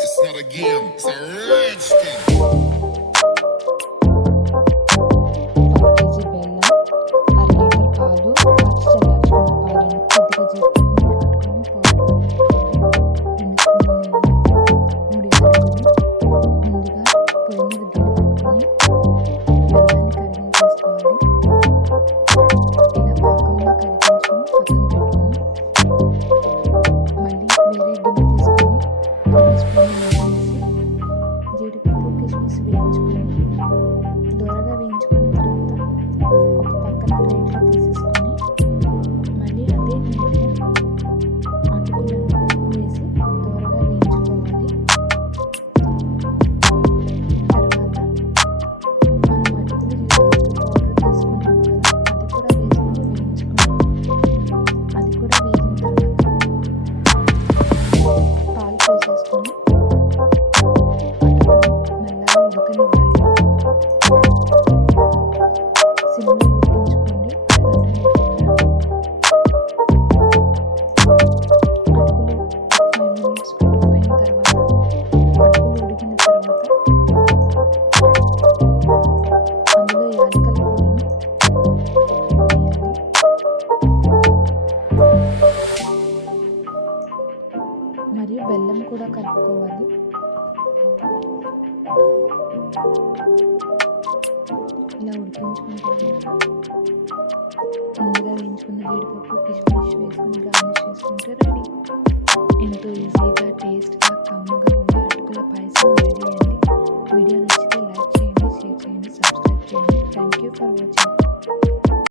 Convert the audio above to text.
It's not a game, it's a rich thing. కిస్మిస్ వేయించుకుని దూరగా వేయించుకున్న తర్వాత ఒక పక్కన ప్లేట్లో తీసేసుకొని మళ్ళీ అదే నీటిలో అటుకులను వేసి దూరగా వేయించుకోవాలి. తర్వాత మనం అటుకులు జీడిపప్పు పౌడర్ తీసుకున్నాం కదా అది కూడా వేసుకొని వేయించుకొని అది కూడా వేగిన తర్వాత పాలు పోసేసుకొని మెల్లగా ఉడకనివ్వాలి సిమ్లో ఉడికించుకోండి ఫైవ్ మినిట్స్ ఉడికిపోయిన తర్వాత అటుకులు ఉడికిన తర్వాత అందులో యాలకల పొడిని వేయాలి. మరియు బెల్లం కూడా కలుపుకోవాలి. ఇలా ఉడికించుకుంటాను. ముందుగా వేయించుకున్న జీడిపప్పు కిస్మిస్ వేసుకుని గార్నిష్ చేసుకుంటే రెడీ. ఎంతో ఈజీగా టేస్ట్గా కమ్మగా ఉండే అటుకుల పాయసం రెడీ అండి. వీడియో నచ్చితే లైక్ చేయండి షేర్ చేయండి సబ్స్క్రైబ్ చేయండి. Thank you for watching.